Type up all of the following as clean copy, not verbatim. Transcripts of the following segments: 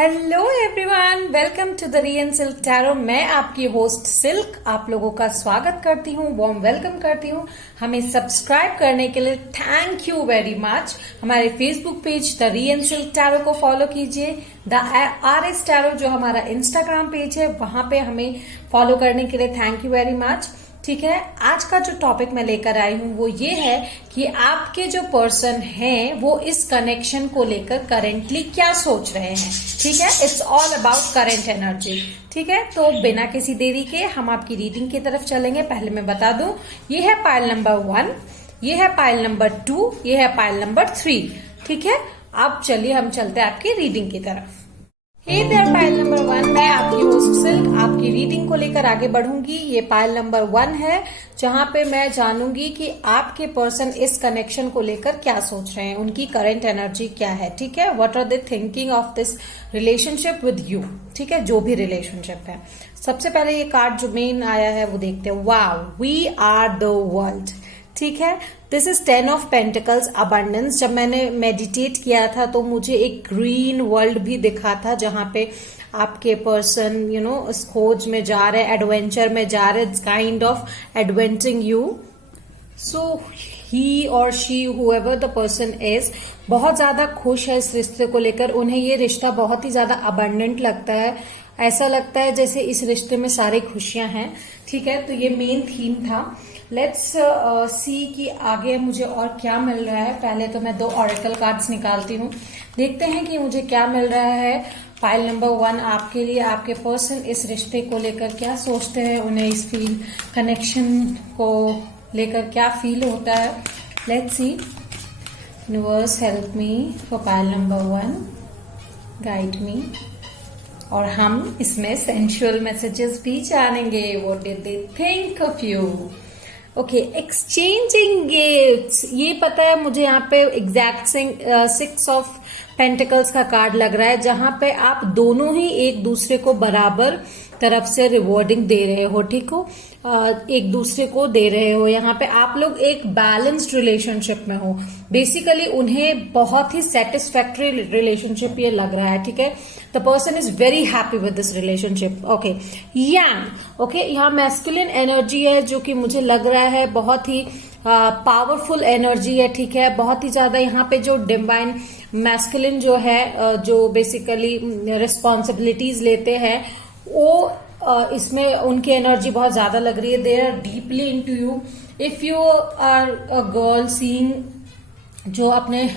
Hello everyone, welcome to the Rian silk tarot. मैं आपकी host silk आप लोगों का स्वागत करती हूँ, वार्म वेलकम करती हूँ। हमें सब्सक्राइब करने के लिए थैंक यू वेरी मच। हमारे Facebook page the Rian silk tarot को फॉलो कीजिए। द RS टैरो जो हमारा इंस्टाग्राम पेज है, वहां पे हमें फॉलो करने के लिए थैंक यू वेरी मच। ठीक है, आज का जो टॉपिक मैं लेकर आई हूँ वो ये है कि आपके जो पर्सन हैं वो इस कनेक्शन को लेकर करेंटली क्या सोच रहे हैं। ठीक है, it's all about current energy. ठीक है, तो बिना किसी देरी के हम आपकी रीडिंग की तरफ चलेंगे। पहले मैं बता दूं, ये है पाइल नंबर 1, ये है पाइल नंबर 2, ये है पाइल नंबर 3। ठीक है, अब चलिए हम चलते हैं आपकी रीडिंग की तरफ। हे देयर पाइल नंबर 1, मैं आपकी होस्ट सिल्क आपकी रीडिंग को लेकर आगे बढ़ूंगी। ये पाइल नंबर 1 है, जहां पे मैं जानूंगी कि आपके पर्सन इस कनेक्शन को लेकर क्या सोच रहे हैं, उनकी करंट एनर्जी क्या है। ठीक है, what are they thinking of this relationship with you. ठीक है, जो भी रिलेशनशिप है। सबसे पहले ये कार्ड जो मेन आया है वो देखते हैं। Wow, we are the world. ठीक है, this is 10 of pentacles, abundance. जब मैंने मेडिटेट किया था तो मुझे एक ग्रीन वर्ल्ड भी दिखा था, जहां पे आपके पर्सन इस खोज में जा रहे, एडवेंचर में जा रहे, kind of adventuring you. So he और she, whoever the person is, बहुत ज्यादा खुश है इस रिश्ते को लेकर। उन्हें ये रिश्ता बहुत ही ज्यादा अबंडेंट लगता है। ऐसा लगता है जैसे इस रिश्ते में सारी खुशियां हैं। ठीक है, तो ये मेन थीम था। लेट्स सी कि आगे मुझे और क्या मिल रहा है। पहले तो मैं 2 ऑरेकल कार्ड्स निकालती हूँ, देखते हैं कि मुझे क्या मिल रहा है। फाइल नंबर 1 आपके लिए, आपके पर्सन इस रिश्ते को लेकर क्या सोचते हैं, उन्हें इस फील कनेक्शन को लेकर क्या फील होता है। Let's C. Universe help me for pile number 1, guide me. और हम इसमें सेंशुअल मैसेजेस भी जानेंगे। What did they think of you. Okay, exchanging gifts. ये पता है मुझे यहाँ पे एग्जैक्ट 6 ऑफ पेंटिकल्स का कार्ड लग रहा है, जहां पे आप दोनों ही एक दूसरे को बराबर तरफ से रिवॉर्डिंग दे रहे हो। ठीक हो, एक दूसरे को दे रहे हो। यहाँ पे आप लोग एक बैलेंस्ड रिलेशनशिप में हो। बेसिकली उन्हें बहुत ही सेटिस्फैक्ट्री रिलेशनशिप ये लग रहा है। ठीक है, the person is very happy with this relationship. Okay, Yang. Okay, यहाँ मैस्कुलिन एनर्जी है जो कि मुझे लग रहा है बहुत ही पावरफुल एनर्जी है। ठीक है, बहुत ही ज्यादा यहाँ पे जो डिवाइन मैस्कुलिन जो है, जो बेसिकली रिस्पॉन्सिबिलिटीज लेते हैं, वो इसमें उनकी एनर्जी बहुत ज्यादा लग रही है। They are deeply into you. If you are a girl seeing, जो अपने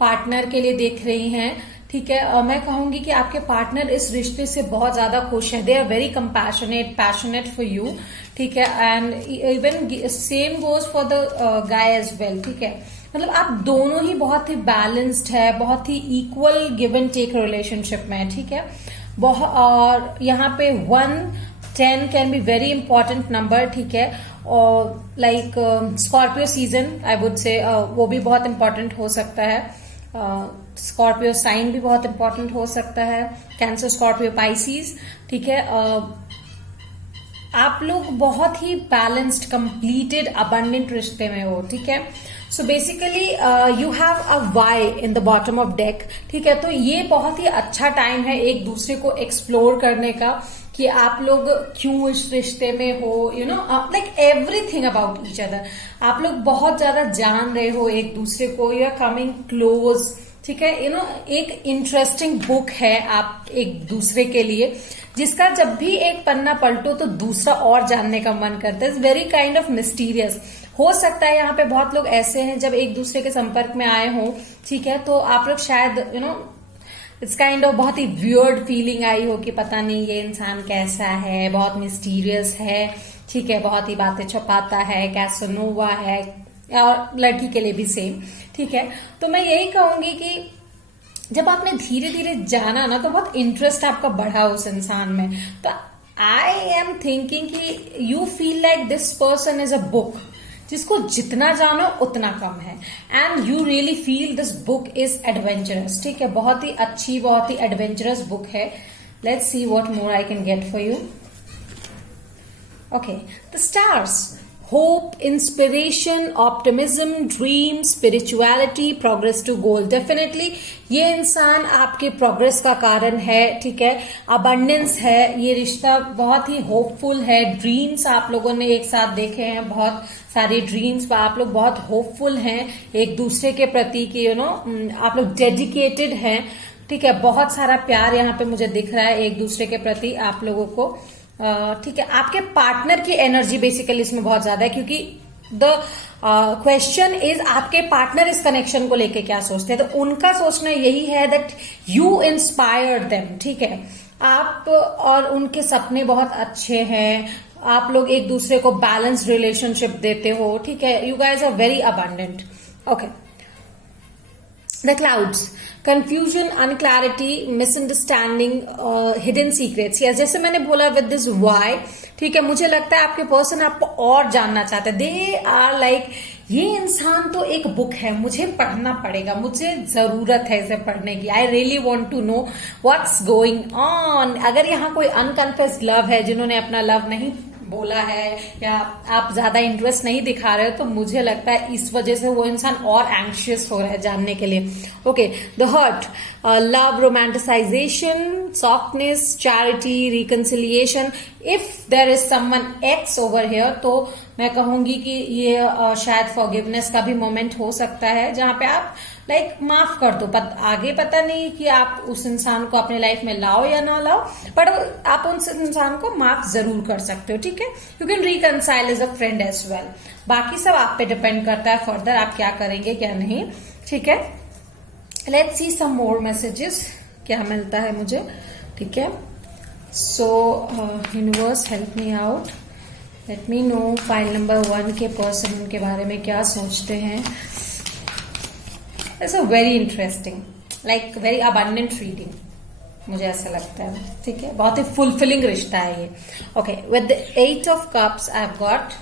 पार्टनर के लिए देख रही हैं, ठीक है, मैं कहूंगी कि आपके पार्टनर इस रिश्ते से बहुत ज्यादा खुश है। They are very compassionate, passionate for you. ठीक है, and even same goes for the guy as well. ठीक है, मतलब आप दोनों ही बहुत ही बैलेंस्ड है, बहुत ही equal give and take relationship में है। ठीक है, बहुत। और यहाँ पे 1, 10 can be very important number. ठीक है, और like Scorpio season I would से, वो भी बहुत इंपॉर्टेंट हो सकता है। स्कॉर्पियो साइन भी बहुत इंपॉर्टेंट हो सकता है। Cancer, Scorpio, Pisces. ठीक है, आप लोग बहुत ही बैलेंस्ड, कंप्लीटेड, अबंडेंट रिश्ते में हो। ठीक है, so basically you have a Y in the bottom of deck. ठीक है, तो ये बहुत ही अच्छा टाइम है एक दूसरे को एक्सप्लोर करने का, कि आप लोग क्यों इस रिश्ते में हो, like everything about each other. आप लोग बहुत ज्यादा जान रहे हो एक दूसरे को, यू आर कमिंग क्लोज। ठीक है, एक इंटरेस्टिंग बुक है आप एक दूसरे के लिए, जिसका जब भी एक पन्ना पलटो तो दूसरा और जानने का मन करता है। It's very kind of mysterious. हो सकता है यहाँ पे बहुत लोग ऐसे हैं जब एक दूसरे के संपर्क में आए हो, ठीक है, तो आप लोग शायद इट्स काइंड ऑफ बहुत ही वियर्ड फीलिंग आई हो कि पता नहीं ये इंसान कैसा है, बहुत मिस्टीरियस है। ठीक है, बहुत ही बातें छुपाता है, कैसनोवा है, और लड़की के लिए भी सेम। ठीक है, तो मैं यही कहूंगी कि जब आपने धीरे धीरे जाना ना, तो बहुत इंटरेस्ट आपका बढ़ा उस इंसान में। तो आई एम थिंकिंग कि you feel like this person is a book, जिसको जितना जानो उतना कम है। And you really feel this book is adventurous. ठीक है, बहुत ही अच्छी, बहुत ही एडवेंचरस बुक है। Let's see what more I can get for you. Okay, the stars. Hope, inspiration, optimism, dream, spirituality, progress to goal. Definitely ये इंसान आपके प्रोग्रेस का कारण है, ठीक है। अबंडेंस है, ये रिश्ता बहुत ही होपफुल है। ड्रीम्स आप लोगों ने एक साथ देखे हैं, बहुत सारे ड्रीम्स, आप लोग बहुत होपफुल हैं एक दूसरे के प्रति कि आप लोग डेडिकेटेड हैं, ठीक है। बहुत सारा प्यार यहाँ पे मुझे दिख रहा है एक दूसरे के प्रति आप लोगों को, ठीक है। आपके पार्टनर की एनर्जी बेसिकली इसमें बहुत ज्यादा है, क्योंकि द क्वेश्चन इज आपके पार्टनर इस कनेक्शन को लेके क्या सोचते हैं। तो उनका सोचना यही है दैट यू इंस्पायर देम, ठीक है। आप और उनके सपने बहुत अच्छे हैं, आप लोग एक दूसरे को बैलेंस रिलेशनशिप देते हो, ठीक है। You guys are very abundant, okay. The clouds, confusion, unclarity, misunderstanding, hidden secrets. Yes, जैसे मैंने बोला विद दिस वाई, ठीक है, मुझे लगता है आपके पर्सन आपको और जानना चाहते हैं। दे आर लाइक ये इंसान तो एक बुक है, मुझे पढ़ना पड़ेगा, मुझे जरूरत है इसे पढ़ने की। I really want to know what's going on. अगर यहाँ कोई अनकन्फेस्ड लव है, जिन्होंने अपना लव नहीं बोला है या आप ज्यादा इंटरेस्ट नहीं दिखा रहे हो, तो मुझे लगता है इस वजह से वो इंसान और एंशियस हो रहा है जानने के लिए। Okay, the hurt, love, romanticization, softness, charity, reconciliation. If there is someone ex over here, तो मैं कहूंगी कि ये शायद फॉरगिवनेस का भी मोमेंट हो सकता है, जहां पे आप लाइक माफ कर दो। आगे पता नहीं कि आप उस इंसान को अपने लाइफ में लाओ या ना लाओ, पर आप उस इंसान को माफ जरूर कर सकते हो, ठीक है। You can reconcile as a friend as well. बाकी सब आप पे डिपेंड करता है फर्दर आप क्या करेंगे क्या नहीं, ठीक है। Let's see some more messages, क्या मिलता है मुझे, ठीक है। सो universe help me out, let me know file number 1 के पर्सन उनके बारे में क्या सोचते हैं। It's a very interesting, like very abundant reading, मुझे ऐसा लगता है, ठीक है। बहुत ही फुलफिलिंग रिश्ता है ये। Okay, with the 8 of cups I have got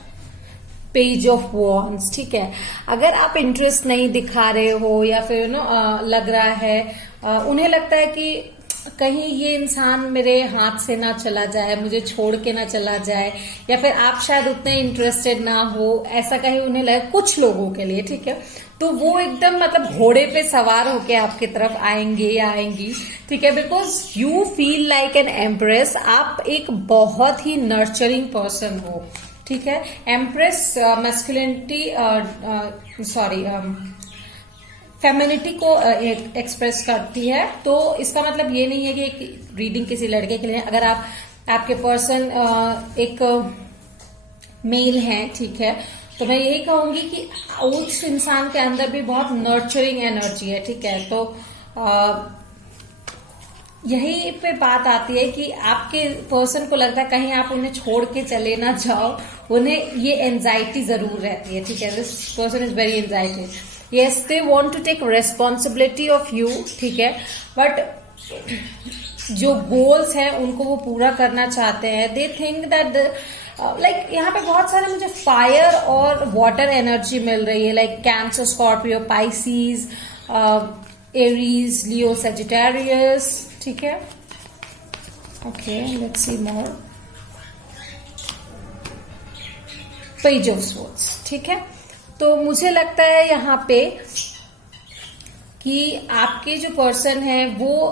page of wands, ठीक है। अगर आप इंटरेस्ट नहीं दिखा रहे हो या फिर लग रहा है, उन्हें लगता है कि कहीं ये इंसान मेरे हाथ से ना चला जाए, मुझे छोड़ के ना चला जाए, या फिर आप शायद उतने इंटरेस्टेड ना हो, ऐसा कहीं उन्हें लगे कुछ लोगों के लिए, ठीक है। तो वो एकदम मतलब घोड़े पे सवार होके आपकी तरफ आएंगे या आएंगी, ठीक है, because you feel like an empress. आप एक बहुत ही नर्चरिंग पर्सन हो, ठीक है। एम्प्रेस मैस्कुलिनिटी, सॉरी फेमिनिटी को एक्सप्रेस करती है। तो इसका मतलब ये नहीं है कि एक रीडिंग किसी लड़के के लिए, अगर आपके पर्सन एक मेल हैं, ठीक है, तो मैं यही कहूंगी कि उस इंसान के अंदर भी बहुत नर्चरिंग एनर्जी है, ठीक है। तो यही पे बात आती है कि आपके पर्सन को लगता है कहीं आप उन्हें छोड़ के चले ना जाओ, उन्हें ये एंजाइटी जरूर रहती है, ठीक है। This person is very anxiety. Yes, they want to take responsibility of you, ठीक है, बट जो गोल्स हैं उनको वो पूरा करना चाहते हैं। दे थिंक दैट लाइक यहाँ पे बहुत सारे मुझे फायर और वाटर एनर्जी मिल रही है, like cancer, Scorpio, Pisces, Aries, Leo, Sagittarius, ठीक है। Okay, let's see more. Page of swords, ठीक है। तो मुझे लगता है यहाँ पे कि आपके जो पर्सन है वो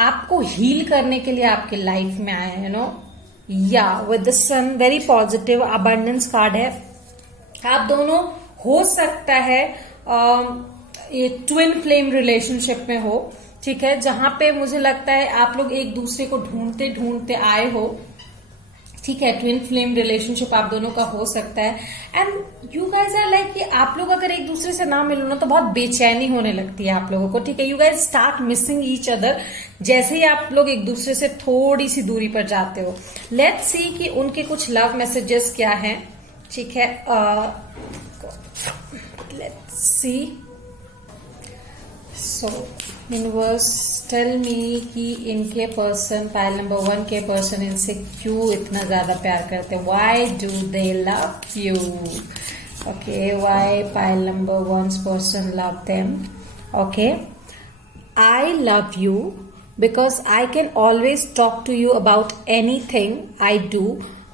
आपको हील करने के लिए आपके लाइफ में आए हैं, या with the sun, very positive, abundance card है। आप दोनों हो सकता है ये ट्विन फ्लेम रिलेशनशिप में हो, ठीक है, जहां पे मुझे लगता है आप लोग एक दूसरे को ढूंढते ढूंढते आए हो, ठीक है। ट्विन फ्लेम रिलेशनशिप आप दोनों का हो सकता है। And you guys are like कि आप लोग अगर एक दूसरे से ना मिलो ना तो बहुत बेचैनी होने लगती है आप लोगों को, ठीक है। You guys start missing each other जैसे ही आप लोग एक दूसरे से थोड़ी सी दूरी पर जाते हो। लेट्स सी कि उनके कुछ लव मैसेजेस क्या हैं, ठीक है। Let's see. So universe tell me कि इनके पर्सन, पाइल नंबर 1 के पर्सन इनसे क्यों इतना ज्यादा प्यार करते हैं। Why do they love you? Okay, why pile number 1's person love them? Okay, I love you because I can always talk to you about anything I do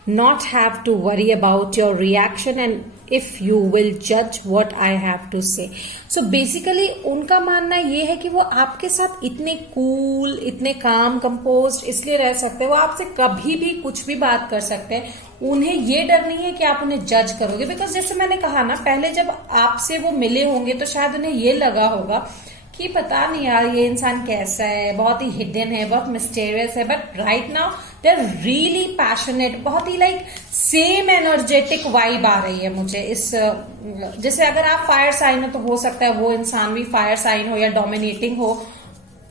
not have to worry about your reaction and if you will judge what I have to say. So basically उनका मानना ये है कि वो आपके साथ इतने cool, इतने काम कंपोज्ड इसलिए रह सकते हैं, वो आपसे कभी भी कुछ भी बात कर सकते हैं, उन्हें ये डर नहीं है कि आप उन्हें जज करोगे। बिकॉज जैसे मैंने कहा ना, पहले जब आपसे वो मिले होंगे तो शायद उन्हें ये लगा होगा कि पता नहीं यार ये इंसान कैसा है, बहुत ही हिडन है, बहुत मिस्टेरियस है, but right now they are really passionate, बहुत ही लाइक सेम एनर्जेटिक वाइब आ रही है मुझे इस, जैसे अगर आप फायर साइन हो तो हो सकता है वो इंसान भी फायर साइन हो या डोमिनेटिंग हो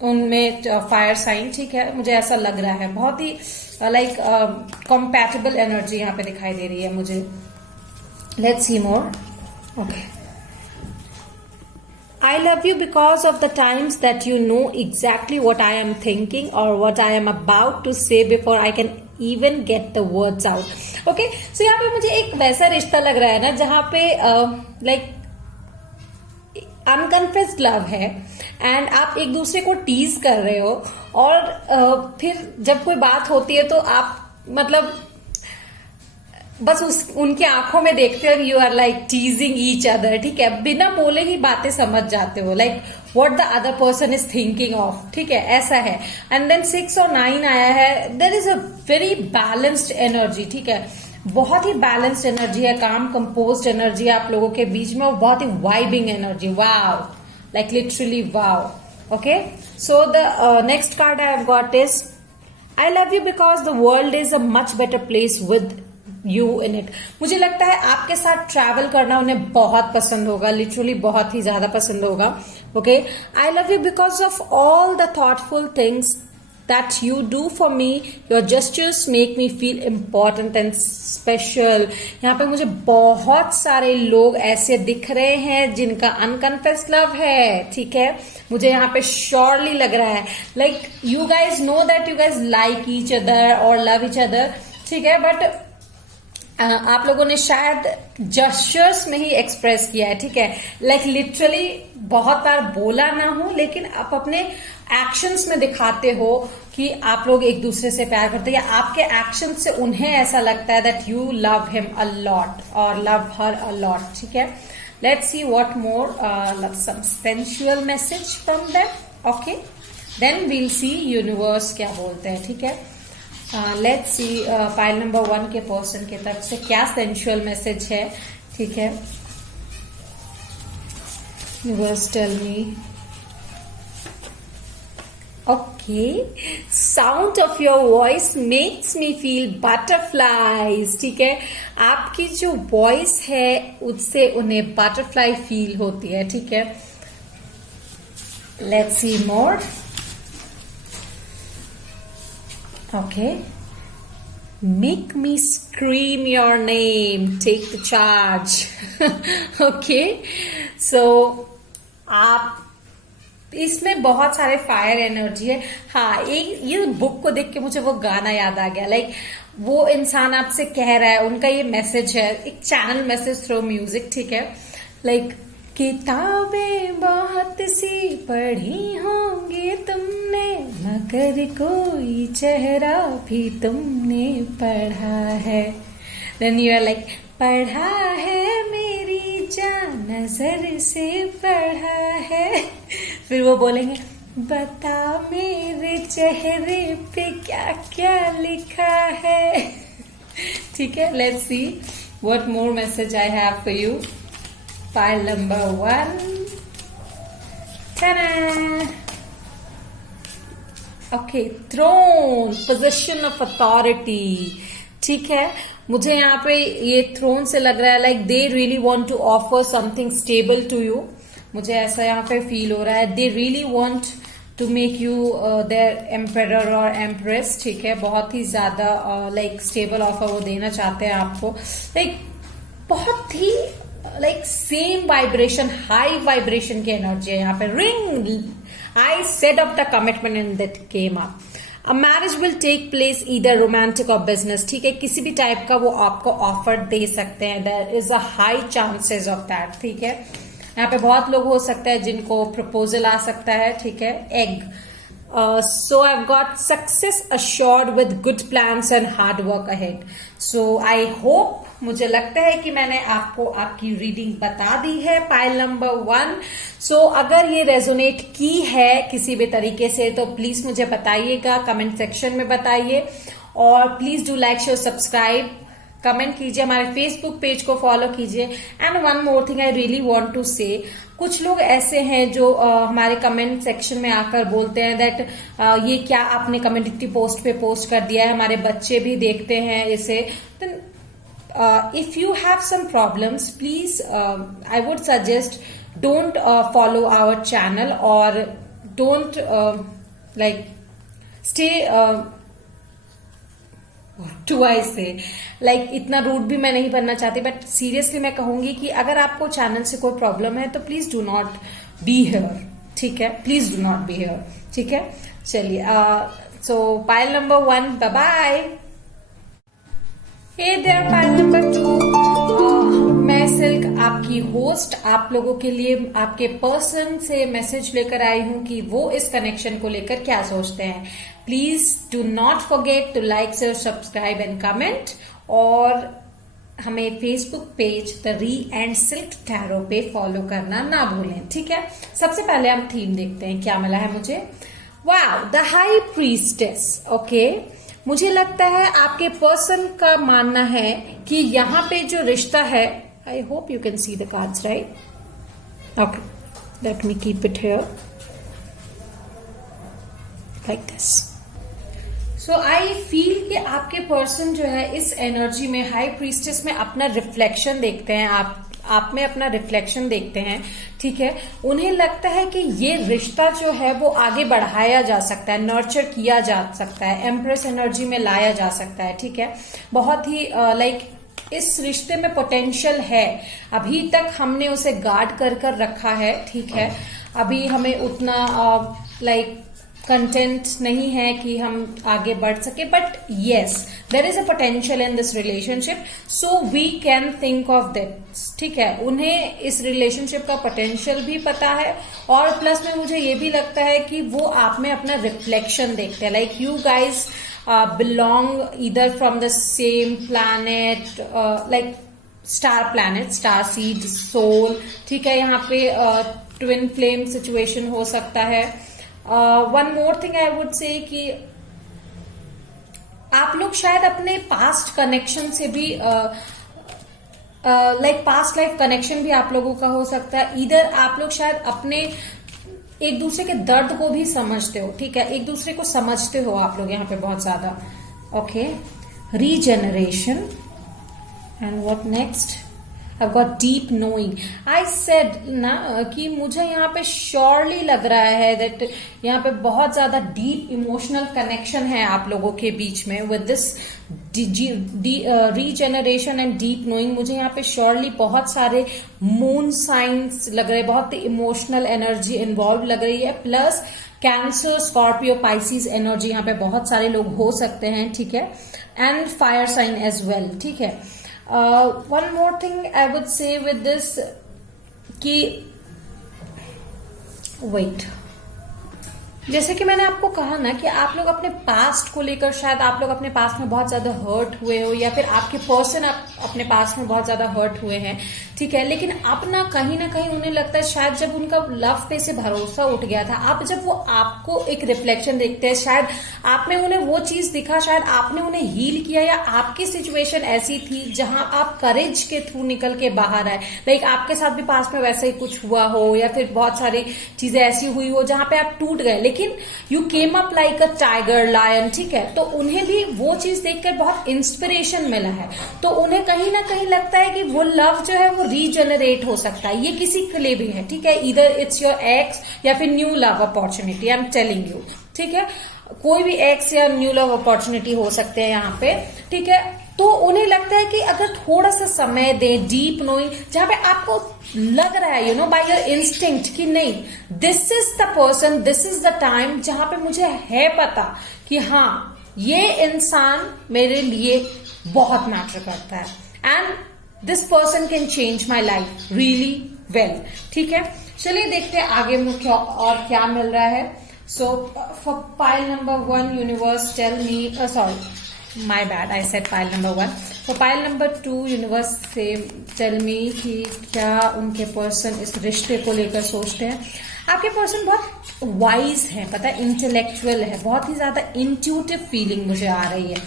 उनमें फायर साइन, ठीक है, मुझे ऐसा लग रहा है। बहुत ही लाइक कॉम्पैटिबल एनर्जी यहाँ पे दिखाई दे रही है मुझे। Let's see more. Okay, I love you because of the times that you know exactly what I am thinking or what I am about to say before I can even get the words out. Okay, so यहाँ पे मुझे एक वैसा रिश्ता लग रहा है ना जहाँ पे like अनकन्फेस्ड लव है एंड आप एक दूसरे को टीज कर रहे हो और फिर जब कोई बात होती है तो आप मतलब बस उनकी आंखों में देखते हो, you are like teasing each other, ठीक है, बिना बोले ही बातें समझ जाते हो, like what the other person is thinking of, ठीक है, ऐसा है। एंड देन 6 और 9 आया है, there is a very balanced energy, ठीक है, बहुत ही बैलेंस्ड एनर्जी है, काम कंपोज्ड एनर्जी है आप लोगों के बीच में, और बहुत ही vibing energy, wow, like literally wow. Okay, so the next card I have got is I love you because the world is a much better place with you in it. मुझे लगता है आपके साथ ट्रैवल करना उन्हें बहुत पसंद होगा, लिटरली बहुत ही ज्यादा पसंद होगा। Okay, I love you because of all the thoughtful things that you do for me, your gestures make me feel important and special। यहाँ पे मुझे बहुत सारे लोग ऐसे दिख रहे हैं जिनका अनकन्फेस्ड लव है, ठीक है, मुझे यहाँ पे श्योरली लग रहा है, like you guys know that you guys like each other और लव ईच अदर, ठीक है, बट आप लोगों ने शायद जेस्चर्स में ही एक्सप्रेस किया है, ठीक है, लाइक लिटरली बहुत बार बोला ना हो लेकिन आप अपने एक्शंस में दिखाते हो कि आप लोग एक दूसरे से प्यार करते हैं, या आपके एक्शन से उन्हें ऐसा लगता है that you love him a lot और लव हर अ लॉट, ठीक है। Let's see what more, some sensual message from them. Okay, then we'll see universe क्या बोलते हैं, ठीक है। लेट्स सी फाइल नंबर 1 के पर्सन के तरफ से क्या सेंसुअल मैसेज है, ठीक है। Universe tell me. Okay, sound of your voice makes me feel butterflies, ठीक है, आपकी जो वॉइस है उससे उन्हें बटरफ्लाई फील होती है, ठीक है। Let's see more. Okay, make me scream your name, take the charge। Okay, so आप इसमें बहुत सारे फायर एनर्जी है। हाँ, एक ये बुक को देख के मुझे वो गाना याद आ गया, लाइक वो इंसान आपसे कह रहा है, उनका ये मैसेज है, एक चैनल मैसेज थ्रू म्यूजिक, ठीक है, लाइक किताबें बहुत सी पढ़ी होंगी तुमने मगर कोई चेहरा भी तुमने पढ़ा है, देन यू आर लाइक पढ़ा है मेरी जान नजर से पढ़ा है, फिर वो बोलेंगे बता मेरे चेहरे पे क्या क्या लिखा है, ठीक है। Let's see what more message I have for you. File number 1, okay, throne, position of authority, ठीक है, मुझे यहाँ पे ये थ्रोन से लग रहा है like they really want to offer something stable to you, मुझे ऐसा यहाँ पे फील हो रहा है। They really want to make you their emperor और एम्प्रेस, ठीक है, बहुत ही ज्यादा लाइक स्टेबल ऑफर वो देना चाहते हैं आपको, लाइक बहुत ही like same vibration, high vibration की एनर्जी है यहाँ पे। Ring, I set up the commitment and that came up. A marriage will take place either romantic or business, ठीक है, किसी भी टाइप का वो आपको ऑफर दे सकते हैं, there is a high chances of that, ठीक है। यहाँ पे बहुत लोग हो सकते हैं जिनको प्रपोजल आ सकता है, ठीक है, egg, So I've got success assured with good plans and hard work ahead. So I hope, मुझे लगता है कि मैंने आपको आपकी रीडिंग बता दी है पाइल नंबर 1. सो अगर ये रेजोनेट की है किसी भी तरीके से तो प्लीज मुझे बताइएगा, कमेंट सेक्शन में बताइए. और please do like, share, subscribe, comment कीजिए, हमारे फेसबुक पेज को फॉलो कीजिए. And one more thing I really want to say, कुछ लोग ऐसे हैं जो हमारे कमेंट सेक्शन में आकर बोलते हैं दैट ये क्या आपने कम्युनिटी पोस्ट पे पोस्ट कर दिया है, हमारे बच्चे भी देखते हैं इसे. If you have some problems please I would suggest don't follow our channel और don't like stay to I say like इतना रूड भी मैं नहीं बनना चाहती, बट सीरियसली मैं कहूंगी कि अगर आपको चैनल से कोई प्रॉब्लम है तो please do not be here. ठीक है, please do not be here. ठीक है, चलिए. So pile number 1, bye bye. Hey there, pile number 2. मैं सिल्क आपकी होस्ट आप लोगों के लिए आपके पर्सन से मैसेज लेकर आई हूं कि वो इस कनेक्शन को लेकर क्या सोचते हैं. Please do not forget to like, share, subscribe and comment. और हमें Facebook page the ray and silk tarot पे फॉलो करना ना भूलें. ठीक है, सबसे पहले हम थीम देखते हैं क्या मिला है मुझे. Wow, the high priestess. Okay, मुझे लगता है आपके पर्सन का मानना है कि यहाँ पे जो रिश्ता है, I hope you can see the cards right. Okay, let me keep it here like this. So I feel कि आपके पर्सन जो है इस एनर्जी में, हाई प्रीस्टेस में, अपना रिफ्लेक्शन देखते हैं. आप में अपना रिफ्लेक्शन देखते हैं. ठीक है, उन्हें लगता है कि ये रिश्ता जो है वो आगे बढ़ाया जा सकता है, नर्चर किया जा सकता है, एम्प्रेस एनर्जी में लाया जा सकता है. ठीक है, बहुत ही लाइक इस रिश्ते में पोटेंशियल है. अभी तक हमने उसे गार्ड कर रखा है. ठीक है, अभी हमें उतना लाइक कंटेंट नहीं है कि हम आगे बढ़ सके, but yes there is a potential in this relationship, so we can think of that. ठीक है, उन्हें इस रिलेशनशिप का पोटेंशियल भी पता है और प्लस में मुझे ये भी लगता है कि वो आप में अपना रिफ्लेक्शन देखते हैं. Like you guys belong either from the same planet, like star planet, star seed, soul. ठीक है, यहाँ पे ट्विन फ्लेम सिचुएशन हो सकता है. One more thing I would से कि आप लोग शायद अपने पास्ट कनेक्शन से भी लाइक पास्ट लाइफ कनेक्शन भी आप लोगों का हो सकता है. इधर आप लोग शायद अपने एक दूसरे के दर्द को भी समझते हो. ठीक है, एक दूसरे को समझते हो आप लोग यहाँ पे बहुत ज्यादा. Okay, regeneration and what next. I've got deep knowing. I said ना कि मुझे यहाँ पे श्योरली लग रहा है दैट यहाँ पे बहुत ज्यादा डीप इमोशनल कनेक्शन है आप लोगों के बीच में with this regeneration and deep knowing. मुझे यहाँ पे श्योरली बहुत सारे मून साइंस लग रहे हैं, बहुत इमोशनल एनर्जी इन्वॉल्व लग रही है. Plus cancer, Scorpio, Pisces energy यहाँ पे बहुत सारे लोग हो सकते हैं. ठीक है, and fire sign as well. ठीक है, one more thing I would say with this कि wait, जैसे कि मैंने आपको कहा ना कि आप लोग अपने पास्ट को लेकर शायद आप लोग अपने पास्ट में बहुत ज्यादा हर्ट हुए हो या फिर आपके पर्सन अपने पास्ट में बहुत ज्यादा हर्ट हुए हैं. ठीक है, लेकिन अब ना कहीं उन्हें लगता है शायद जब उनका लव पे से भरोसा उठ गया था, अब जब वो आपको एक रिफ्लेक्शन देखते हैं, शायद आप में उन्हें वो चीज दिखा, शायद आपने उन्हें हील किया या आपकी सिचुएशन ऐसी थी जहां आप करेज के थ्रू निकल के बाहर आए. लाइक आपके साथ भी पास्ट में वैसे ही कुछ हुआ हो या फिर बहुत सारी चीजें ऐसी हुई हो जहां पे आप टूट गए, लेकिन you came up like a tiger, lion. ठीक है, तो उन्हें भी वो चीज देखकर बहुत इंस्पिरेशन मिला है. तो उन्हें कहीं ना कहीं लगता है कि वो लव जो है वो रीजनरेट हो सकता है. ये किसी के लिए भी है. ठीक है, इधर इट्स योर एक्स या फिर new love opportunity, I am telling you. ठीक है, कोई भी एक्स या न्यू लव अपॉर्चुनिटी हो सकते हैं यहाँ पे. ठीक है, तो उन्हें लगता है कि अगर थोड़ा सा समय दें, डीप नोइंग, जहां पे आपको लग रहा है बाय योर इंस्टिंक्ट कि नहीं, this is the person, this is the time, जहां पे मुझे है पता कि हाँ ये इंसान मेरे लिए बहुत मैटर करता है and this person can change my life really well. ठीक है, चलिए देखते हैं आगे में क्या और क्या मिल रहा है. So for pile number 1, universe tell me, my bad, I said pile number 1. For pile number 2, universe से tell me कि क्या उनके पर्सन इस रिश्ते को लेकर सोचते हैं. आपके पर्सन बहुत वाइज है, पता है, इंटेलेक्चुअल है, बहुत ही ज्यादा इंट्यूटिव फीलिंग मुझे आ रही है.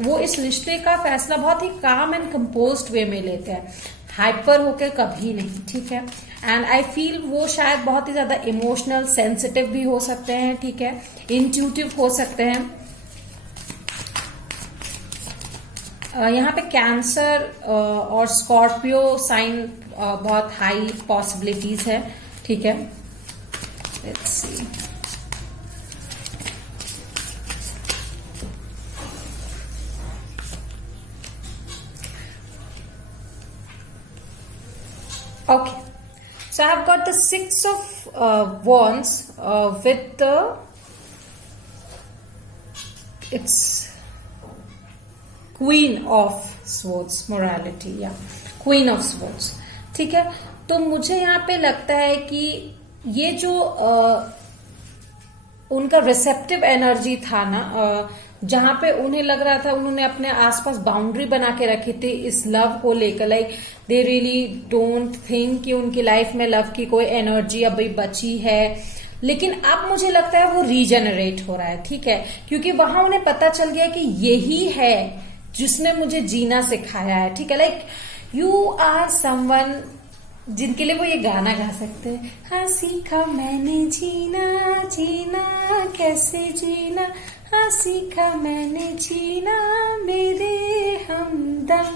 वो इस रिश्ते का फैसला बहुत ही काम एंड कंपोज्ड वे में लेते हैं, हाइपर होकर कभी नहीं. ठीक है. एंड आई फील वो शायद बहुत ही ज्यादा इमोशनल सेंसिटिव भी हो सकते हैं. ठीक है. इंट्यूटिव हो सकते हैं. यहाँ पे कैंसर और स्कॉर्पियो साइन बहुत हाई पॉसिबिलिटीज है. ठीक है. Let's C. Okay, so I have got the 6 of wands with the it's Queen of Swords, morality, yeah, Queen of Swords. ठीक है. तो मुझे यहाँ पे लगता है कि ये जो उनका रिसेप्टिव एनर्जी था ना, जहां पे उन्हें लग रहा था उन्होंने अपने आसपास बाउंड्री बना के रखी थी इस लव को लेकर, like they really don't think कि उनकी लाइफ में लव की कोई एनर्जी अभी बची है. लेकिन अब मुझे लगता है वो रीजनरेट हो रहा है. ठीक है. क्योंकि वहां उन्हें पता चल गया कि यही है जिसने मुझे जीना सिखाया है. ठीक है. लाइक यू आर समवन जिनके लिए वो ये गाना गा सकते हैं, हाँ सीखा मैंने जीना, जीना कैसे जीना, हाँ सीखा मैंने जीना मेरे हमदम.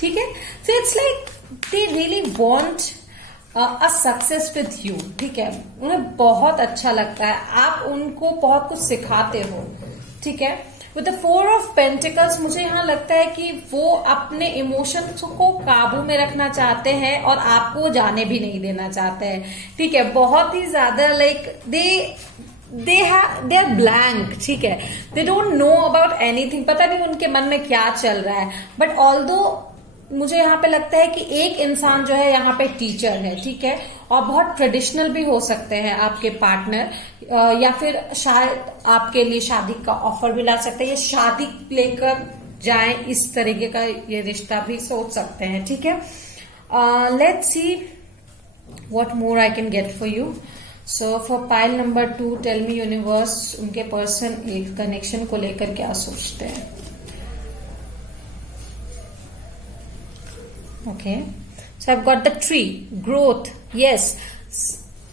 ठीक है. So it's like they really want a success with you. ठीक है. उन्हें बहुत अच्छा लगता है, आप उनको बहुत कुछ सिखाते हो. ठीक है. विद द 4 ऑफ पेंटिकल्स मुझे यहाँ लगता है कि वो अपने इमोशंस को काबू में रखना चाहते हैं और आपको जाने भी नहीं देना चाहते हैं. ठीक है. बहुत ही ज्यादा लाइक दे आर ब्लैंक. ठीक है. They don't know about anything. पता नहीं उनके मन में क्या चल रहा है. बट ऑल्दो मुझे यहाँ पे लगता है कि एक इंसान जो है यहाँ पे टीचर है. ठीक है. और बहुत ट्रेडिशनल भी हो सकते हैं आपके पार्टनर, या फिर शायद आपके लिए शादी का ऑफर भी ला सकते हैं, या शादी लेकर जाएं इस तरीके का ये रिश्ता भी सोच सकते हैं. ठीक है. Let's see what more I can get for you. So for pile number 2 tell me universe उनके पर्सन एक कनेक्शन को लेकर क्या सोचते हैं. Okay. So I got the tree, growth. Yes,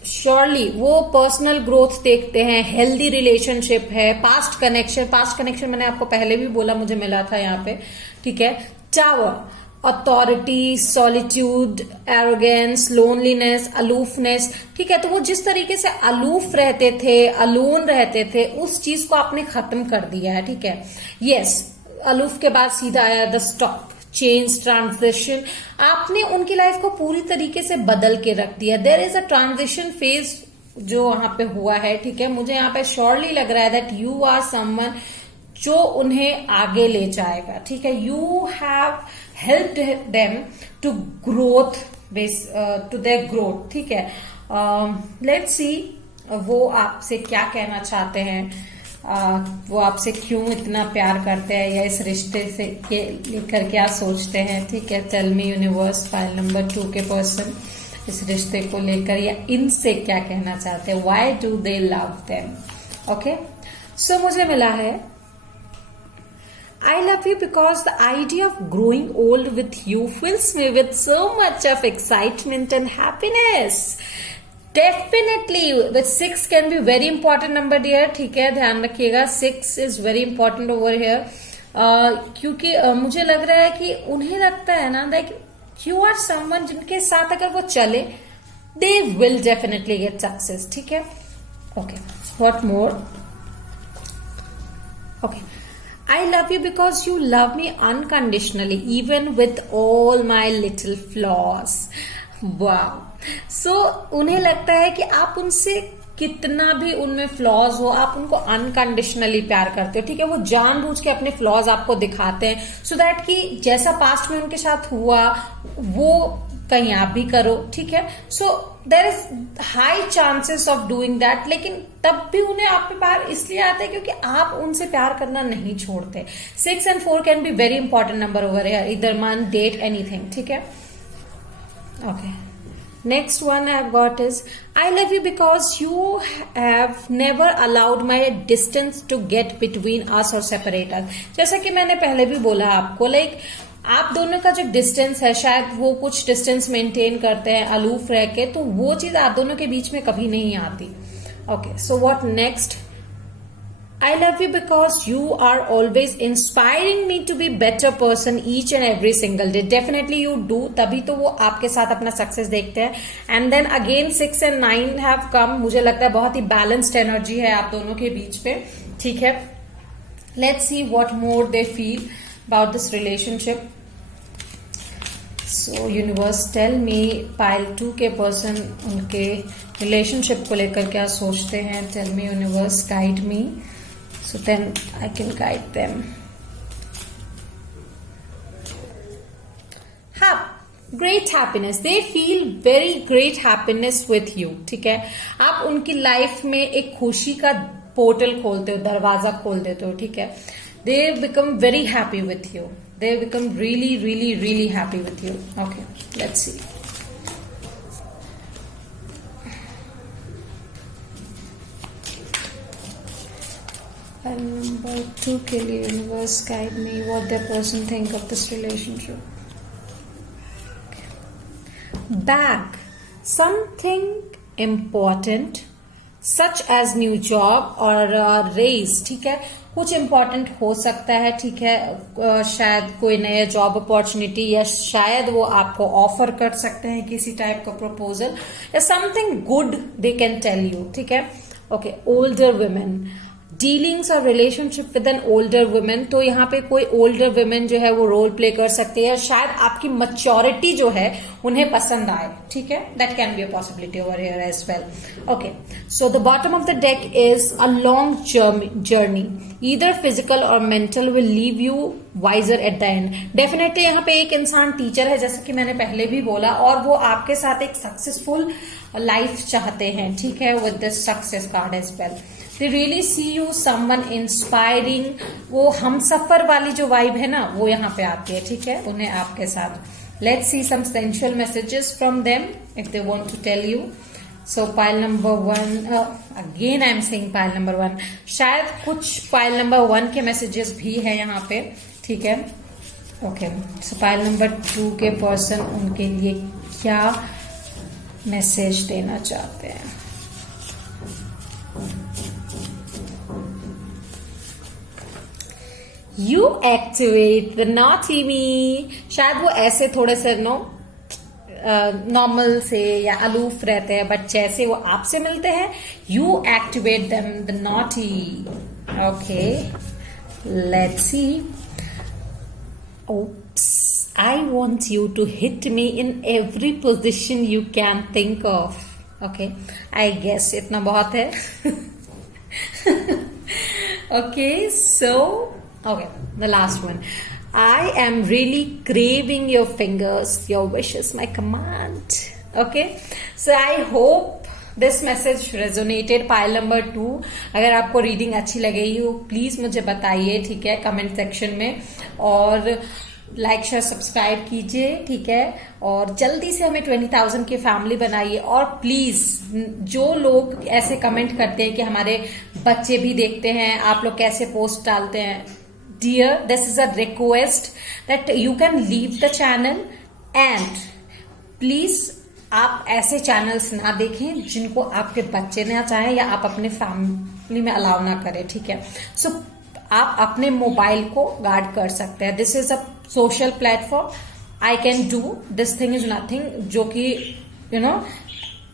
surely वो पर्सनल ग्रोथ देखते हैं, हेल्दी रिलेशनशिप है, पास्ट कनेक्शन मैंने आपको पहले भी बोला मुझे मिला था यहाँ पे. ठीक है. Tower, authority, solitude, arrogance, loneliness, aloofness. ठीक है. तो वो जिस तरीके से अलूफ रहते थे, अलोन रहते थे, उस चीज को आपने खत्म कर दिया है. ठीक है. यस, अलूफ के बाद सीधा आया द स्टॉप, चेंज, ट्रांजिशन. आपने उनकी लाइफ को पूरी तरीके से बदल के रख दिया. There is a transition phase जो वहां पे हुआ है. ठीक है. मुझे यहाँ पे श्योरली लग रहा है दैट यू आर समवन जो उन्हें आगे ले जाएगा. ठीक है. You have helped them to growth, to their growth. ठीक है. लेट्स सी वो आपसे क्या कहना चाहते हैं, वो आपसे क्यों इतना प्यार करते हैं, या इस रिश्ते से के लेकर क्या सोचते हैं. ठीक है. Tell me universe file number 2 के पर्सन इस रिश्ते को लेकर या इनसे क्या कहना चाहते हैं. Why do they love them. Okay. So मुझे मिला है I love you because the idea of growing old with you fills me with so much of excitement and happiness. Definitely, with 6 can be very important number dear. ठीक है. ध्यान रखिएगा, 6 is very important over here. क्योंकि मुझे लग रहा है कि उन्हें लगता है ना like you are someone जिनके साथ अगर वो चले they will definitely get success. ठीक है. Okay. What more? Okay. I love you because you love me unconditionally even with all my little flaws. Wow. So उन्हें लगता है कि आप उनसे कितना भी उनमें फ्लॉज हो, आप उनको अनकंडीशनली प्यार करते हो. ठीक है. वो जानबूझ के अपने फ्लॉज आपको दिखाते हैं सो दैट कि जैसा पास्ट में उनके साथ हुआ वो कहीं आप भी करो. ठीक है. So there is high chances of doing that, लेकिन तब भी उन्हें आप पे प्यार इसलिए आता है क्योंकि आप उनसे प्यार करना नहीं छोड़ते. 6 and 4 can be very important number over here, इधर मन, डेट, एनीथिंग. ठीक है. Okay. Next one I've got is, I love you because you have never allowed my distance to get between us or separate us. जैसा कि मैंने पहले भी बोला आपको, लाइक आप दोनों का जो डिस्टेंस है, शायद वो कुछ डिस्टेंस मेंटेन करते हैं अलूफ रह के, तो वो चीज आप दोनों के बीच में कभी नहीं आती. Okay, so what next? I love you because you are always inspiring me to be better person each and every single day. Definitely you do. तभी तो वो आपके साथ अपना सक्सेस देखते हैं. And then again 6 and 9 have come. मुझे लगता है बहुत ही बैलेंस्ड एनर्जी है आप दोनों के बीच पे. ठीक है. Let's see what more they feel about this relationship. So universe, tell me pile 2 के पर्सन उनके रिलेशनशिप को लेकर क्या सोचते हैं. Tell me universe, guide me. So then I can guide them. Great happiness. They feel very great happiness with you. ठीक है. आप उनकी लाइफ में एक खुशी का पोर्टल खोलते हो, दरवाजा खोल देते हो. ठीक है. They become very happy with you. They become really, really, really happy with you. Okay. Let's see. Number 2 के लिए universe guide me what the person think of this relationship. Bag something important such as new job or raise. ठीक है. कुछ important हो सकता है. ठीक है. शायद कोई नया जॉब अपॉर्चुनिटी, या शायद वो आपको ऑफर कर सकते हैं किसी टाइप का प्रपोजल, या something good they can tell you. ठीक है. ओके. ओल्डर वुमेन, डीलिंग्स और relationship with an older women. तो यहाँ पे कोई ओल्डर वुमेन जो है वो रोल प्ले कर सकती है, शायद आपकी मैच्योरिटी जो है उन्हें पसंद आए. ठीक है. That can be a possibility over here as well. Okay. So the bottom of the deck is a long journey, either physical or mental, will leave you wiser at the end. Definitely यहाँ पे एक इंसान teacher है, जैसा कि मैंने पहले भी बोला, और वो आपके साथ एक सक्सेसफुल लाइफ चाहते हैं. ठीक है. With this success card as well. They really see you someone inspiring. वो हम सफर वाली जो वाइब है ना, वो यहाँ पे आती है. ठीक है. उन्हें आपके साथ. Let's see some sensual messages from them if they want to tell you. So pile number 1, again I am saying pile number 1. शायद कुछ pile number 1 के messages भी है यहाँ पे. ठीक है. Okay. So pile number 2 के पर्सन उनके लिए क्या मैसेज देना चाहते हैं. You activate the naughty me. शायद वो ऐसे थोड़े से नॉर्मल से या अलूफ रहते हैं, बट जैसे वो आपसे मिलते हैं, you activate them the naughty. Okay, let's see. Oops, I want you to hit me in every position you can think of. Okay, I guess इतना बहुत है. Okay, so okay, the last one. I am really craving your fingers, your wishes, my command. Okay, so I hope this message resonated. Pile number 2. अगर आपको reading अच्छी लगी हो please मुझे बताइए. ठीक है. कमेंट सेक्शन में, और लाइक शेयर सब्सक्राइब कीजिए. ठीक है. और जल्दी से हमें 20,000 की फैमिली बनाइए. और प्लीज जो लोग ऐसे कमेंट करते हैं कि हमारे बच्चे भी देखते हैं, आप लोग कैसे पोस्ट डालते हैं, dear, this is a request that you can leave the channel, and please आप ऐसे चैनल्स ना देखें जिनको आपके बच्चे ना चाहें या आप अपने फैमिली में अलाउ ना करें. ठीक है. सो आप अपने मोबाइल को गार्ड कर सकते हैं. This is a social platform. I can do this thing is nothing जो कि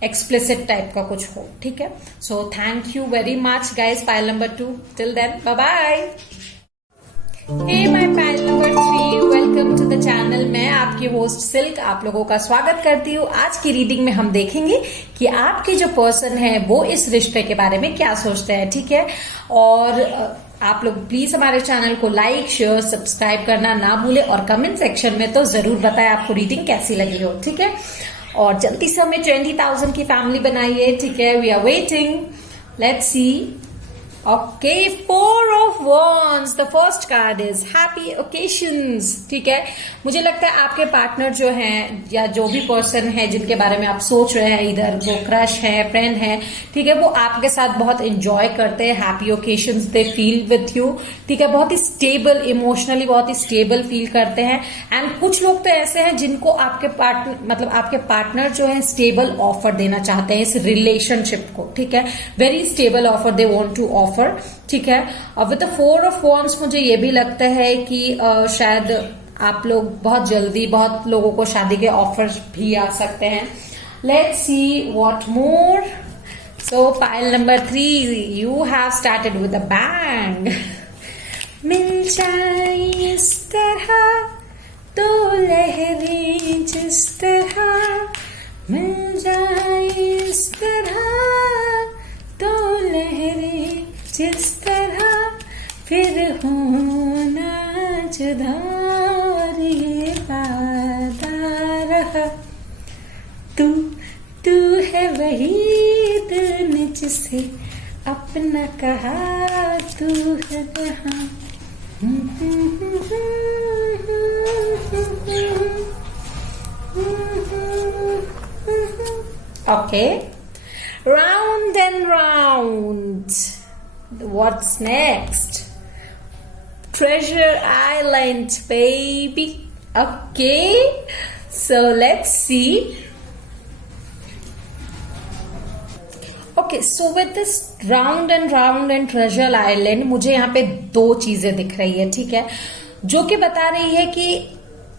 एक्सप्लिसिट टाइप का कुछ हो. ठीक है. So thank you very much guys. Pile number 2. Till then, bye bye. Hey my pile number 3, welcome to the channel. मैं आपकी host silk आप लोगों का स्वागत करती हूँ. आज की रीडिंग में हम देखेंगे कि आपके जो पर्सन है वो इस रिश्ते के बारे में क्या सोचते हैं. ठीक है. और आप लोग प्लीज हमारे चैनल को लाइक शेयर सब्सक्राइब करना ना भूले, और कमेंट सेक्शन में तो जरूर बताएं आपको रीडिंग कैसी लगी हो. ठीक है. और जल्दी से हमें 20,000 की फैमिली बनाइए, ठीक है। We are waiting, let's see. Okay, 4 of Wands, the first card is happy occasions, ठीक है। मुझे लगता है आपके पार्टनर जो हैं या जो भी पर्सन है जिनके बारे में आप सोच रहे हैं, इधर वो क्रश है, फ्रेंड है, ठीक है, वो आपके साथ बहुत एंजॉय करते हैं। Happy occasions they feel with you, ठीक है। बहुत ही स्टेबल, इमोशनली बहुत ही स्टेबल फील करते हैं। एंड कुछ लोग तो ऐसे हैं जिनको आपके पार्टनर, मतलब आपके पार्टनर जो है स्टेबल ऑफर देना चाहते हैं इस रिलेशनशिप को, ठीक है। Very stable offer they want to offer, ठीक है। और विद द 4 of Wands मुझे ये भी लगता है कि शायद आप लोग बहुत जल्दी, बहुत लोगों को शादी के ऑफर्स भी आ सकते हैं। Let's see what more. So pile number 3, you have started with a bang. मिल जाए इस तरह तो लहरें जिस तरह, मिल जाए इस तरह तो लहरें जिस तरह, फिर होना जुदा और ये वादा रहा। तू है वही दिल ने जिसे अपना कहा, तू है वहाँ। Okay, round and round. What's next? Treasure Island, baby. Okay, so let's see. Okay, so with this round and Treasure Island, मुझे यहाँ पे 2 चीजें दिख रही है, ठीक है, जो कि बता रही है कि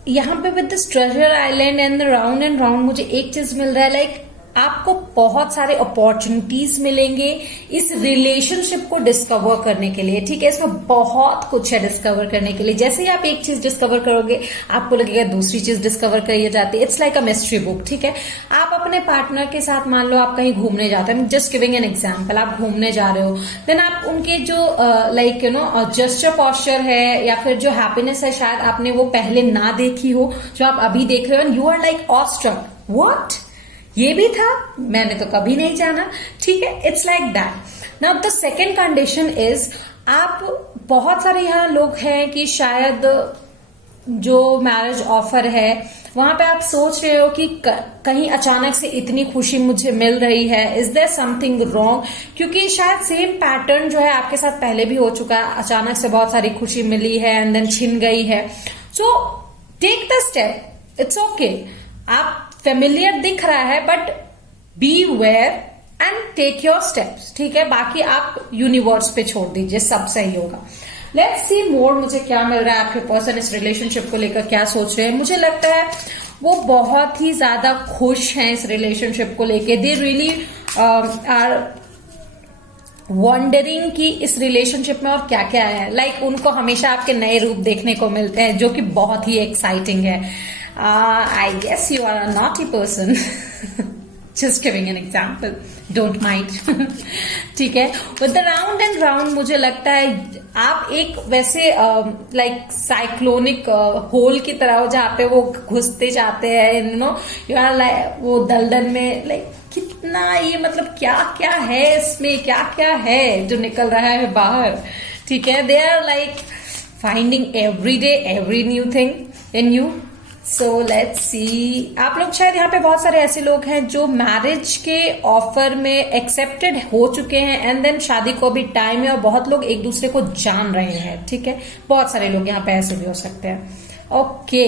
यहाँ पे with this treasure island and the round and round मुझे एक चीज मिल रहा है, लाइक आपको बहुत सारे अपॉर्चुनिटीज मिलेंगे इस रिलेशनशिप को डिस्कवर करने के लिए, ठीक है। इसमें बहुत कुछ है डिस्कवर करने के लिए। जैसे ही आप एक चीज डिस्कवर करोगे आपको लगेगा दूसरी चीज डिस्कवर करी जाती है। It's like a mystery book, ठीक है। आप अपने पार्टनर के साथ, मान लो आप कहीं घूमने जाते हैं, जस्ट गिविंग एन एग्जाम्पल, आप घूमने जा रहे हो, देन आप उनके जो like you know gesture posture है या फिर जो हैप्पीनेस है, शायद आपने वो पहले ना देखी हो, जो आप अभी देख रहे हो, and you are like awestruck, what, ये भी था, मैंने तो कभी नहीं जाना, ठीक है। It's like that. Now the second condition is, आप बहुत सारे यहाँ लोग हैं कि शायद जो मैरिज ऑफर है वहां पे आप सोच रहे हो कि कहीं अचानक से इतनी खुशी मुझे मिल रही है, इज देयर समथिंग रॉन्ग, क्योंकि शायद सेम पैटर्न जो है आपके साथ पहले भी हो चुका है। अचानक से बहुत सारी खुशी मिली है एंड देन छिन गई है। So take the step, it's okay. आप फेमिलियर दिख रहा है but beware and take your steps, ठीक है। बाकी आप यूनिवर्स पे छोड़ दीजिए, सब सही होगा। लेट्स सी मोर, मुझे क्या मिल रहा है, आपके पर्सन इस रिलेशनशिप को लेकर क्या सोच रहे हैं। मुझे लगता है वो बहुत ही ज्यादा खुश हैं इस रिलेशनशिप को लेके। दे रियली आर वंडरिंग कि इस रिलेशनशिप में और क्या क्या है। लाइक उनको हमेशा आपके नए रूप देखने को मिलते हैं जो कि बहुत ही एक्साइटिंग है। I guess you are a naughty person. Just giving an example. Don't mind. ठीक है। With the round and round मुझे लगता है आप एक वैसे लाइक साइक्लोनिक होल की तरह हो जहाँ पे वो घुसते जाते हैं, you know, you are like वो दलदल में, लाइक कितना ये, मतलब क्या क्या है इसमें, क्या क्या है जो निकल रहा है बाहर, ठीक है। They are like finding every day every new thing in you. So let's see, आप लोग शायद यहाँ पे बहुत सारे ऐसे लोग हैं जो मैरिज के ऑफर में एक्सेप्टेड हो चुके हैं एंड देन शादी को भी टाइम है और बहुत लोग एक दूसरे को जान रहे हैं, ठीक है। बहुत सारे लोग यहाँ पे ऐसे भी हो सकते हैं। ओके,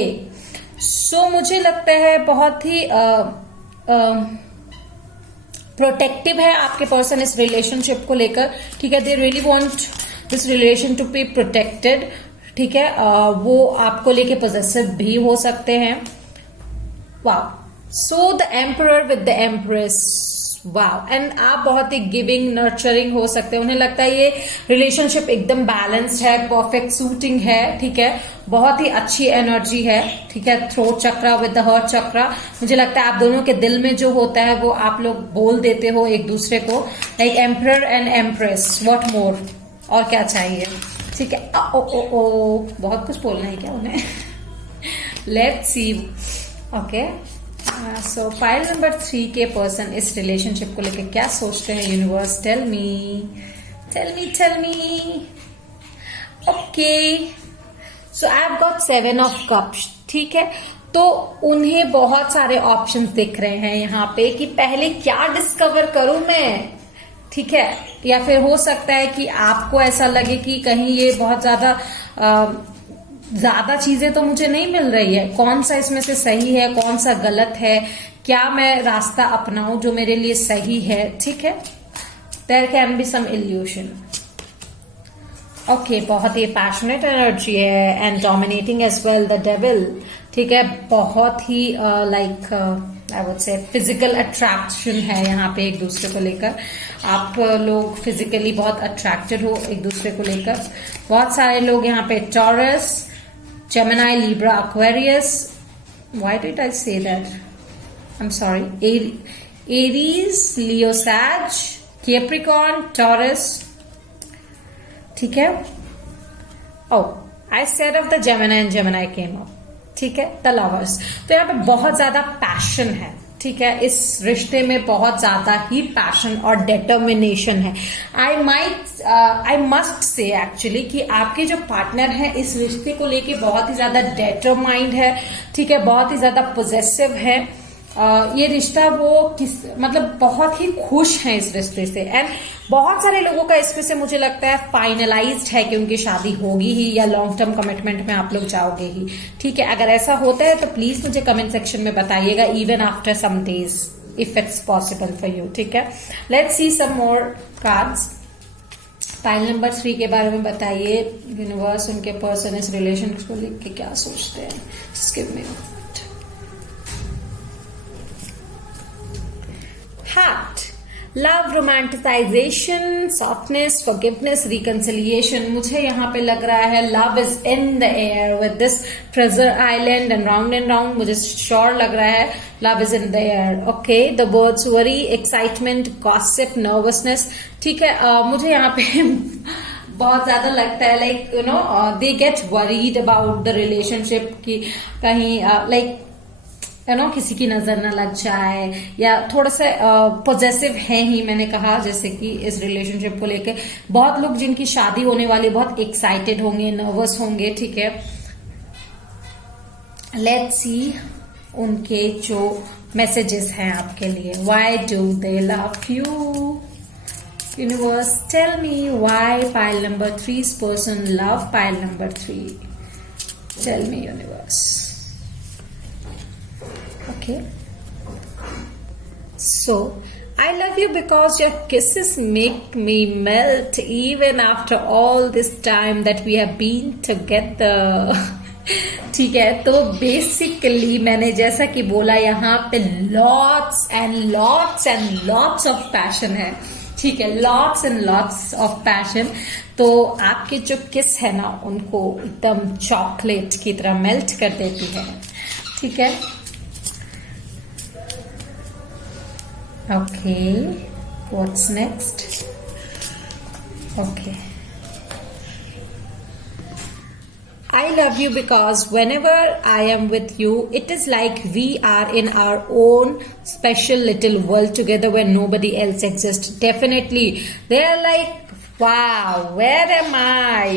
सो मुझे लगता है बहुत ही प्रोटेक्टिव है आपके पर्सन इस रिलेशनशिप को लेकर, ठीक है। They really want this relation to be protected, ठीक है। वो आपको लेके पॉजेसिव भी हो सकते हैं। Wow, so the emperor with the empress, wow. And आप बहुत ही गिविंग, नर्चरिंग हो सकते हैं। उन्हें लगता है ये रिलेशनशिप एकदम बैलेंस्ड है, परफेक्ट सूटिंग है, ठीक है। बहुत ही अच्छी एनर्जी है, ठीक है। Throat chakra with the heart chakra, मुझे लगता है आप दोनों के दिल में जो होता है वो आप लोग बोल देते हो एक दूसरे को, like emperor and empress, what more, और क्या चाहिए, ठीक है। ओ ओ ओ बहुत कुछ बोलना है क्या उन्हें। Let's see, okay. So pile number 3 के पर्सन इस रिलेशनशिप को लेकर क्या सोचते हैं? Universe tell me. Okay, so I have got 7 of cups, ठीक है। तो उन्हें बहुत सारे ऑप्शंस दिख रहे हैं यहाँ पे कि पहले क्या डिस्कवर करूं मैं, ठीक है। या फिर हो सकता है कि आपको ऐसा लगे कि कहीं ये बहुत ज्यादा चीजें तो मुझे नहीं मिल रही है, कौन सा इसमें से सही है, कौन सा गलत है, क्या मैं रास्ता अपनाऊं जो मेरे लिए सही है, ठीक है। There can be some illusion. Okay, बहुत ही पैशनेट एनर्जी है and dominating as well, the devil, ठीक है। बहुत ही like I would say physical attraction है यहाँ पे एक दूसरे को लेकर। आप लोग फिजिकली बहुत अट्रैक्टेड हो एक दूसरे को लेकर। बहुत सारे लोग यहाँ पे Taurus, Gemini, Libra, Aquarius, why did I say that, I am sorry, Aries, Leo, Sag, Capricorn, Taurus, ठीक है। Oh, I said of the Gemini and Gemini came up, ठीक है। द लवर्स, तो यहाँ पे बहुत ज्यादा पैशन है, ठीक है। इस रिश्ते में बहुत ज्यादा ही पैशन और डिटर्मिनेशन है। आई मस्ट से एक्चुअली कि आपके जो पार्टनर है इस रिश्ते को लेके बहुत ही ज्यादा डिटरमाइंड है, ठीक है। बहुत ही ज्यादा पॉजिटिव है। ये रिश्ता वो मतलब बहुत ही खुश हैं इस रिश्ते से। एंड बहुत सारे लोगों का इसमें से मुझे लगता है फाइनलाइज्ड है कि उनकी शादी होगी ही या लॉन्ग टर्म कमिटमेंट में आप लोग जाओगे ही, ठीक है। अगर ऐसा होता है तो प्लीज मुझे कमेंट सेक्शन में बताइएगा, even after some days if it's possible for you, ठीक है। Let's see some more cards. Pile number 3 के बारे में बताइए यूनिवर्स, उनके पर्सन इस रिलेशन को लेकर क्या सोचते हैं। Just give me a moment. Heart, love, romanticization, softness, forgiveness, reconciliation. मुझे यहाँ पे लग रहा है love is in the air with this treasure island and round. मुझे sure लग रहा है love is in the air. Okay, the words worry, excitement, gossip, nervousness. ठीक है, मुझे यहाँ पे बहुत ज्यादा लगता है like you no they get worried about the relationship की कहीं लाइक यू नो किसी की नजर न लग जाए, या थोड़ा सा पॉजेसिव है ही। मैंने कहा जैसे कि इस रिलेशनशिप को लेके बहुत लोग जिनकी शादी होने वाली बहुत एक्साइटेड होंगे, नर्वस होंगे, ठीक है। लेट्स सी उनके जो मैसेजेस हैं आपके लिए। Why do they love you? Universe tell me why pile number 3's person love pile number 3. Tell me universe. Okay. So, I love you because your kisses make me melt even after all this time that we have been together. ठीक है, तो basically मैंने जैसा कि बोला यहाँ पे lots and lots of passion है, ठीक है। lots and lots of passion. तो आपके जो किस है ना उनको एकदम चॉकलेट की तरह मेल्ट कर देती है, ठीक है। Okay, what's next? Okay. I love you because whenever I am with you, it is like we are in our own special little world together where nobody else exists. Definitely. They are like, wow, where am I?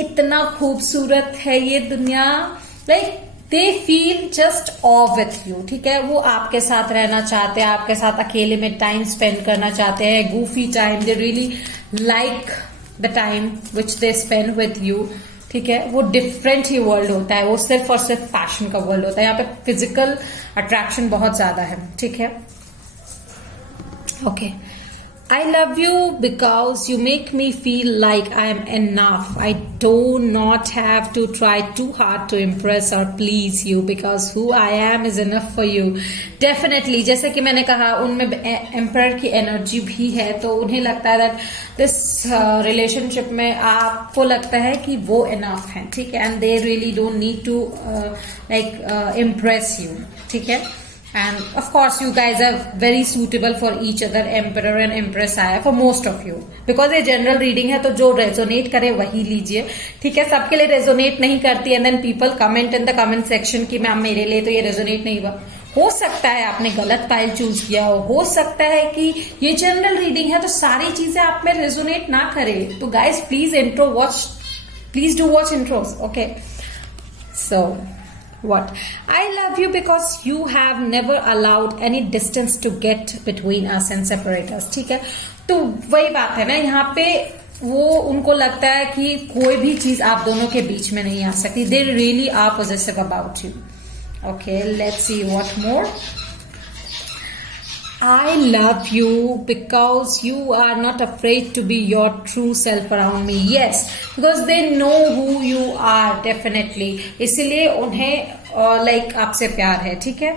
इतना खूबसूरत है ये दुनिया. Like, they feel just of with you, ठीक है। वो आपके साथ रहना चाहते हैं, आपके साथ अकेले में टाइम स्पेंड करना चाहते हैं, Goofy time. They really like the time which they spend with you, ठीक है। वो डिफरेंट ही वर्ल्ड होता है, वो सिर्फ और सिर्फ पैशन का वर्ल्ड होता है। यहाँ पे फिजिकल अट्रैक्शन बहुत ज्यादा है, ठीक है। Okay, I love you because you make me feel like I am enough. I do not have to try too hard to impress or please you because who I am is enough for you. Definitely, जैसे कि मैंने कहा उनमें emperor की energy भी है, तो उन्हें लगता है that this relationship में आपको लगता है कि वो enough है, ठीक है। And they really don't need to impress you, ठीक है। And of course you guys are very suitable for each other. Emperor and Empress आया for most of you because ये general reading है, तो जो resonate करे वही लीजिए, ठीक है। सबके लिए resonate नहीं करती and then people comment in the comment section कि मैम मेरे लिए तो ये resonate नहीं हुआ। हो सकता है आपने गलत पाइल चूज किया हो सकता है कि ये जनरल रीडिंग है तो सारी चीजें आप में रेजोनेट ना करे। तो guys please do watch intros, okay. So what I love you because you have never allowed any distance to get between us and separate us, ठीक है। तो वही बात है ना, यहाँ पे वो उनको लगता है कि कोई भी चीज आप दोनों के बीच में नहीं आ सकती। they really are possessive about you, okay। let's see what more। I love you because you are not afraid to be your true self around me, yes, because they know who you are, definitely, इसलिए उन्हें like आपसे प्यार है, ठीक है।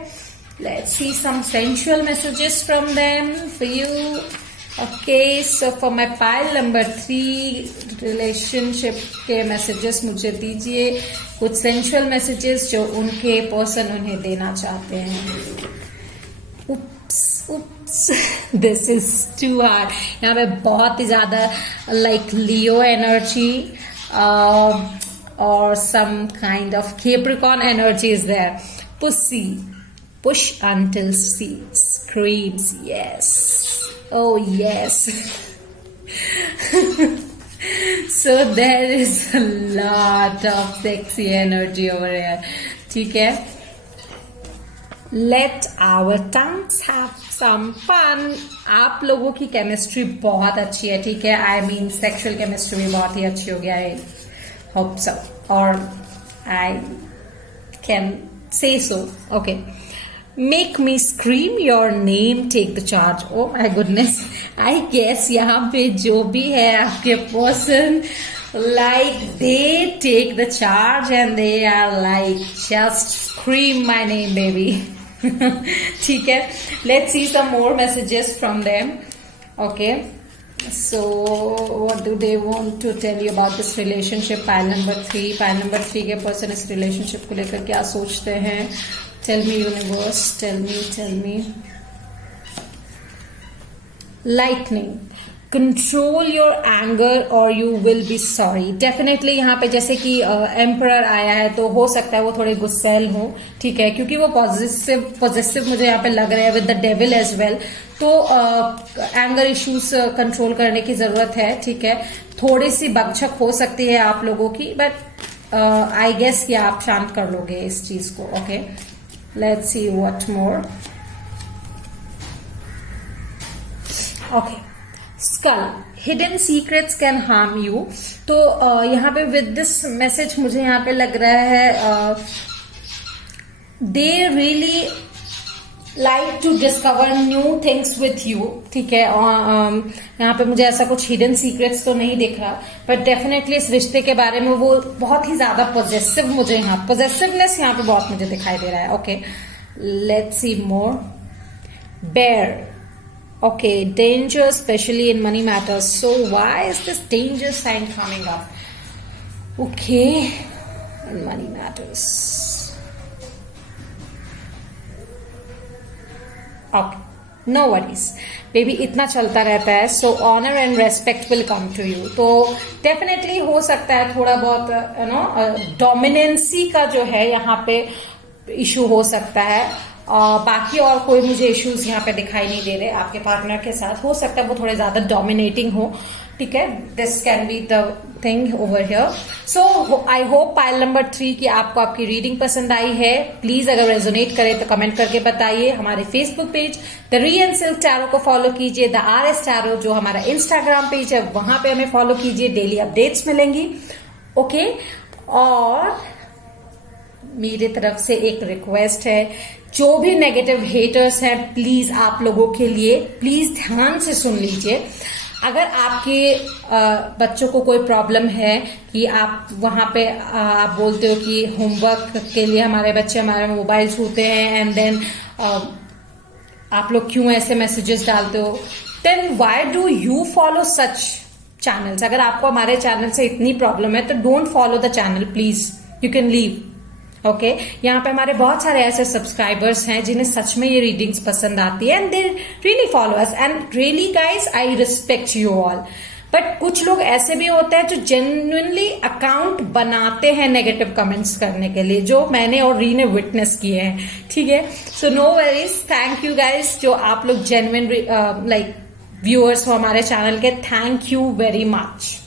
let's see some sensual messages from them for you, okay। so for my pile number 3 relationship के messages मुझे दीजिए कुछ sensual messages जो उनके पर्सन उन्हें देना चाहते हैं। This is too hard. यहाँ पे बहुत ही ज्यादा लाइक लियो एनर्जी और some kind of Capricorn energy is there. Pussy, push until she screams, yes, oh yes। so there is a lot of sexy energy over here, ठीक है। Let our tongues have some fun। आप लोगों की chemistry बहुत अच्छी है, ठीक है। आई मीन सेक्सुअल केमिस्ट्री भी बहुत ही अच्छी होगी, आई होप सो, और I can say so, okay. Make me scream your name, take the charge. Oh my goodness, I guess यहाँ पे जो भी है आपके person like they take the charge and they are like just scream my name baby। ठीक है, let's see some more messages from them, okay। so what do they want to tell you about this relationship? pile number 3 के person इस relationship को लेकर क्या सोचते हैं? tell me universe, tell me। lightning, control your anger or you will be sorry. Definitely यहाँ पे जैसे कि एम्परर आया है तो हो सकता है वो थोड़े गुस्सैल हो, ठीक है, क्योंकि वो पॉजिटिव मुझे यहाँ पे लग रहे हैं with the devil as well. तो एंगर इश्यूज कंट्रोल करने की जरूरत है, ठीक है। थोड़ी सी बकझक हो सकती है आप लोगों की, बट आई गेस कि आप शांत कर लोगे इस चीज को, okay. Let's see what more, okay. Skull, hidden secrets can harm you. तो यहाँ पे विद दिस मैसेज मुझे यहाँ पे लग रहा है they really like to discover new things with you, ठीक है। यहाँ पे मुझे ऐसा कुछ हिडन सीक्रेट्स तो नहीं दिख रहा, बट डेफिनेटली इस रिश्ते के बारे में वो बहुत ही ज्यादा पॉजिटिव, मुझे यहाँ पॉजिटिवनेस यहाँ पे बहुत मुझे दिखाई दे रहा है, okay. Let's see more. Bear, okay, danger especially in money matters, so why is this danger sign coming up? okay, in money matters, okay, no worries baby, इतना चलता रहता है। so honor and respect will come to you। तो definitely हो सकता है थोड़ा बहुत यू नो डोमिनेंसी का जो है यहाँ पे इशू हो सकता है। बाकी और कोई मुझे इश्यूज यहाँ पे दिखाई नहीं दे रहे आपके पार्टनर के साथ। हो सकता है वो थोड़े ज्यादा डोमिनेटिंग हो, ठीक है। This can be the thing over here. So I hope pile number 3 की आपको आपकी रीडिंग पसंद आई है। प्लीज अगर रेजोनेट करे तो कमेंट करके बताइए। हमारे Facebook page the Rian silk tarot को फॉलो कीजिए। द RS टैरो जो हमारा इंस्टाग्राम पेज है वहां पे हमें फॉलो कीजिए, डेली अपडेट्स मिलेंगी, ओके। और मेरी तरफ से एक रिक्वेस्ट है, जो भी नेगेटिव हेटर्स हैं प्लीज आप लोगों के लिए प्लीज ध्यान से सुन लीजिए। अगर आपके बच्चों को कोई प्रॉब्लम है कि आप वहां पे आप बोलते हो कि होमवर्क के लिए हमारे बच्चे हमारे मोबाइल छूते हैं एंड देन आप लोग क्यों ऐसे मैसेजेस डालते हो, then why do you follow such channels? अगर आपको हमारे चैनल से इतनी प्रॉब्लम है तो don't follow the channel please, you can leave, okay. यहाँ पे हमारे बहुत सारे ऐसे सब्सक्राइबर्स हैं जिन्हें सच में ये रीडिंग्स पसंद आती है and they really follow us and really guys I respect you all, but कुछ लोग ऐसे भी होते हैं जो जेन्युइनली अकाउंट बनाते हैं नेगेटिव कमेंट्स करने के लिए, जो मैंने और री ने विटनेस किए हैं, ठीक है। So no worries, thank you guys जो आप लोग जेन्युइन लाइक व्यूअर्स हो हमारे चैनल के, थैंक यू वेरी मच।